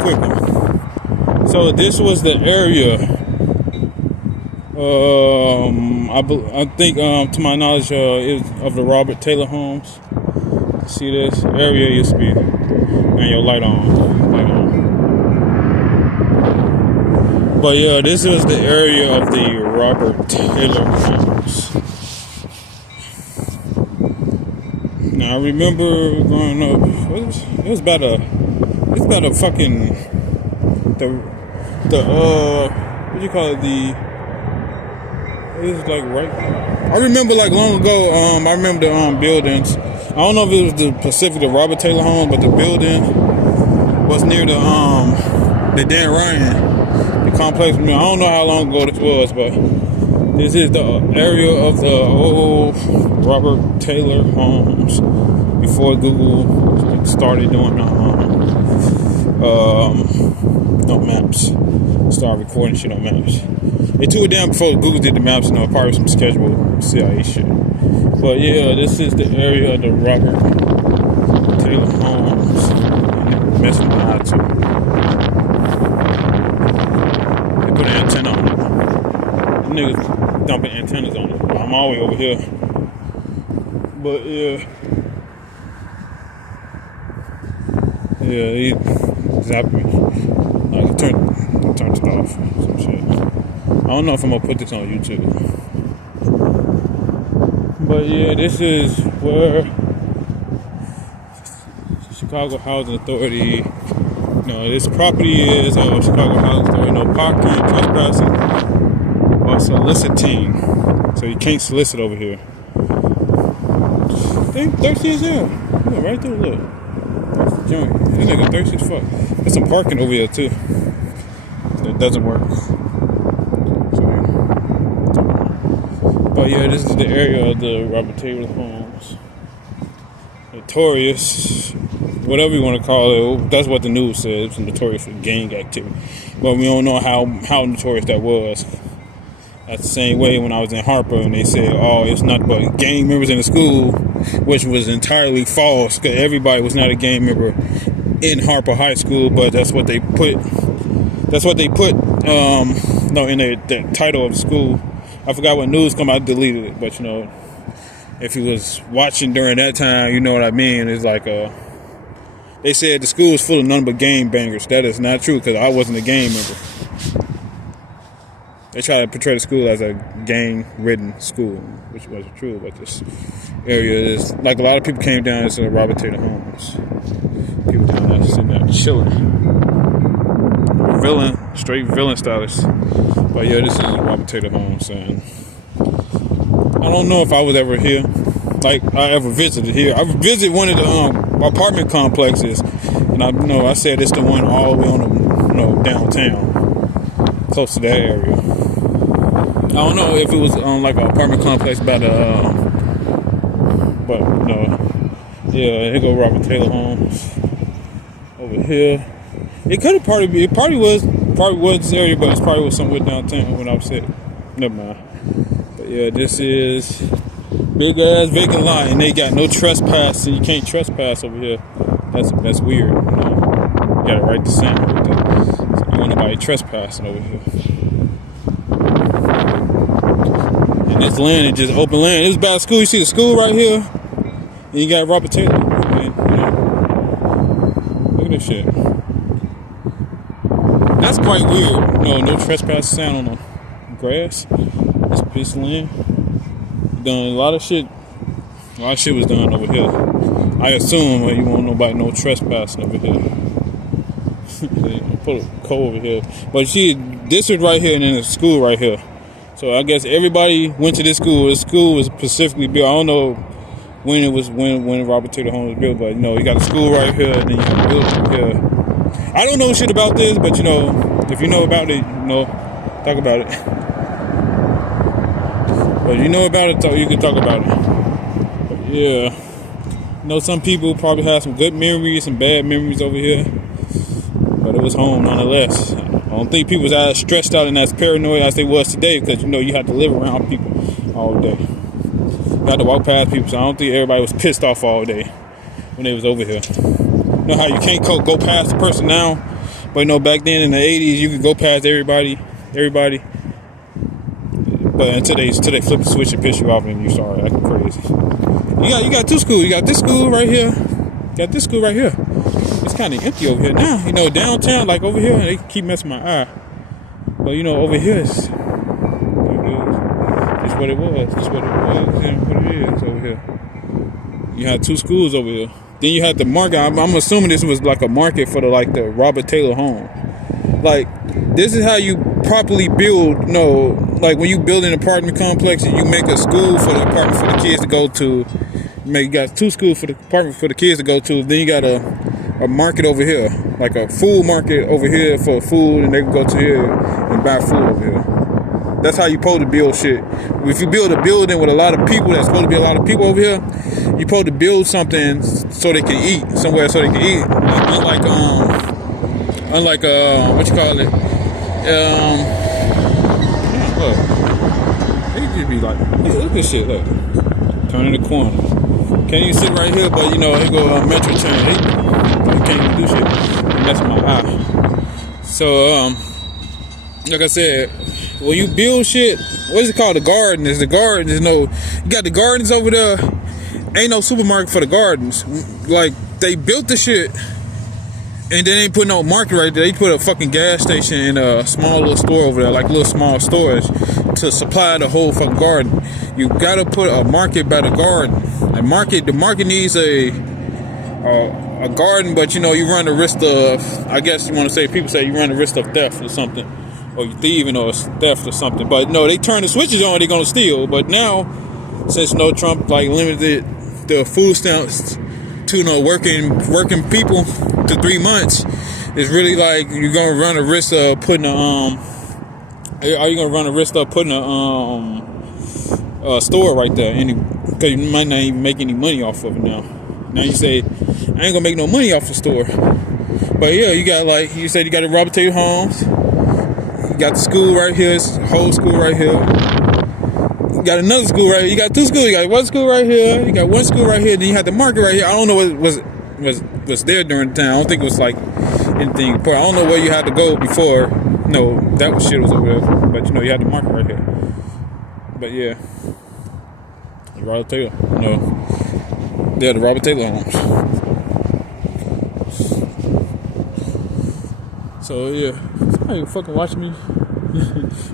quick one. So this was the area. I think to my knowledge, is of the Robert Taylor homes. See this area used to be, and your light on. But yeah, this is the area of the Robert Taylor homes. Now I remember growing up, it's about a fucking what do you call it, it was like right. I remember like long ago. I remember the buildings. I don't know if it was the Pacific, the Robert Taylor home, but the building was near the Dan Ryan, the complex. I don't know how long ago this was, but this is the area of the old Robert Taylor homes before Google started doing maps. Started recording shit on maps. They took it down before Google did the maps, and probably some scheduled CIA shit. But yeah, this is the area of the Robert Taylor homes. Messing with my eye too. They put an antenna on it. Them niggas dumping antennas on it. I'm all the way over here. But yeah. Yeah, he zapped me. Like, turned it off. Some shit. I don't know if I'm gonna put this on YouTube. But yeah, this is where Chicago Housing Authority, this property is Chicago Housing Authority, no parking, trespassing, or soliciting. So you can't solicit over here. They thirsty as hell. Look, right there, look. That's the joint. This nigga thirsty as fuck. There's some parking over here too. It doesn't work. But yeah, this is the area of the Robert Taylor homes. Notorious, whatever you want to call it. That's what the news says. It's notorious for gang activity. But we don't know how notorious that was. That's the same way when I was in Harper and they said, oh, it's not but gang members in the school, which was entirely false because everybody was not a gang member in Harper High School, but that's what they put. That's what they put. In the title of the school. I forgot what news come out, deleted it, but if you was watching during that time, you know what I mean. It's like they said the school is full of none but gang bangers. That is not true because I wasn't a gang member. They try to portray the school as a gang-ridden school, which wasn't true. But this area is like a lot of people came down to the Robert Taylor homes. People down there sitting there chilling. Straight villain status. But yeah, this is Robert Taylor homes, and I don't know if I was ever here, like I ever visited here. I visited one of the apartment complexes, and I said it's the one all the way on the downtown, close to that area. I don't know if it was like an apartment complex by the, but no, yeah, here go Robert Taylor homes over here. It could have probably was this area, but it probably was somewhere downtown when I was sitting. Never mind. But yeah, this is big ass vacant lot, and they got no trespass, and you can't trespass over here. That's weird. You gotta write the sign right there. So you don't want nobody trespassing over here. And this land is just open land. It was by a school. You see the school right here, and you got Robert Taylor. Look at this shit. That's quite weird. No trespass sign on the grass. This piece of land. Done a lot of shit. A lot of shit was done over here. I assume you won't know about no trespassing over here. Put a coal over here. But see, this is right here and then the school right here. So I guess everybody went to this school. This school was specifically built. I don't know when Robert Taylor home was built, but you got a school right here and then you got a building over here. I don't know shit about this, but if you know about it, talk about it. But you know about it, you can talk about it. But yeah, some people probably have some good memories, some bad memories over here, but it was home nonetheless. I don't think people was as stressed out and as paranoid as they was today, because you have to live around people all day. You have to walk past people, so I don't think everybody was pissed off all day when they was over here. You know how you can't go past the person now, But back then in the 80s, you could go past everybody. But until they flip the switch and piss you off, and you start acting crazy. You got two schools. You got this school right here. Got this school right here. It's kind of empty over here now. Downtown, like over here, they keep messing my eye. But over here, it's what it was. It's what it was and what it is over here. You had two schools over here. Then you had the market. I'm assuming this was like a market for the Robert Taylor home. Like, this is how you properly build. Like when you build an apartment complex, you make a school for the apartment for the kids to go to. You got two schools for the apartment for the kids to go to. Then you got a market over here, like a food market over here for food, and they can go to here and buy food over here. That's how you supposed to build shit. If you build a building with a lot of people, that's supposed to be a lot of people over here, you supposed to build something so they can eat, somewhere so they can eat. Unlike what you call it? Look. They just be like, look at this shit, look. Turning the corner. Can't even sit right here, but here go metro train. Hey, you can't even do shit. That's my eye. So, like I said, when you build shit, what is it called? The gardens. You got the gardens over there. Ain't no supermarket for the gardens. Like, they built the shit, and then they put no market right there. They put a fucking gas station and a small little store over there, like little small storage to supply the whole fucking garden. You gotta put a market by the garden. The market needs a garden, but you run the risk of, I guess you want to say, people say you run the risk of theft or something, or you thieving or theft or something. But no, they turn the switches on, they're gonna steal. But now, since Trump limited the food stamps to working people to 3 months, it's really like you're gonna run a risk of putting a store right there, because you might not even make any money off of it now. Now you say, I ain't gonna make no money off the store. But yeah, you got you said you got the Robert Taylor homes. You got the school right here, it's the whole school right here. You got another school right here. You got two schools. You got one school right here. You got one school right here. Then you had the market right here. I don't know what was there during the time. I don't think it was anything important. I don't know where you had to go before. No, that shit was over there. But you had the market right here. But yeah, the Robert Taylor. Yeah, the Robert Taylor homes. So yeah, somebody fucking watching me.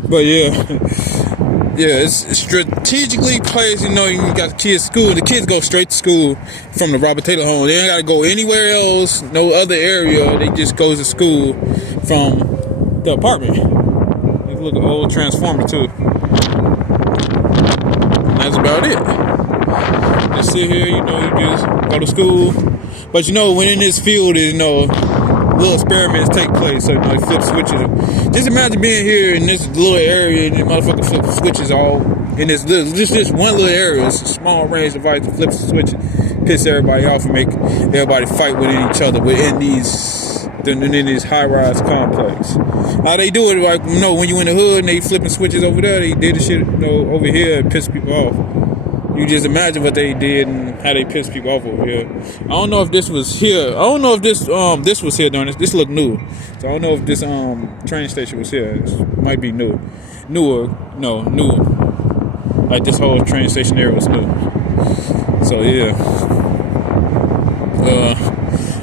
But yeah, it's strategically placed. You got the kids' school. The kids go straight to school from the Robert Taylor home. They ain't gotta go anywhere else, no other area. They just go to school from the apartment. You look at old transformer too. That's about it. Just sit here, you just go to school. But when in this field is little experiments take place. So they flip switches. Just imagine being here in this little area and the motherfucker flip switches all in this one little area. It's a small range device to flip the switch, piss everybody off and make everybody fight within each other within this high-rise complex. How they do it, when you in the hood and they flipping switches over there, they did the shit over here and piss people off. You just imagine what they did and how they pissed people off over here. I don't know if this was here. I don't know if this was here during this. This looked new. So I don't know if this train station was here. It might be new. Newer. Like this whole train station area was new. So yeah.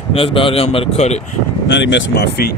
That's about it. I'm about to cut it. Now they messing with my feet.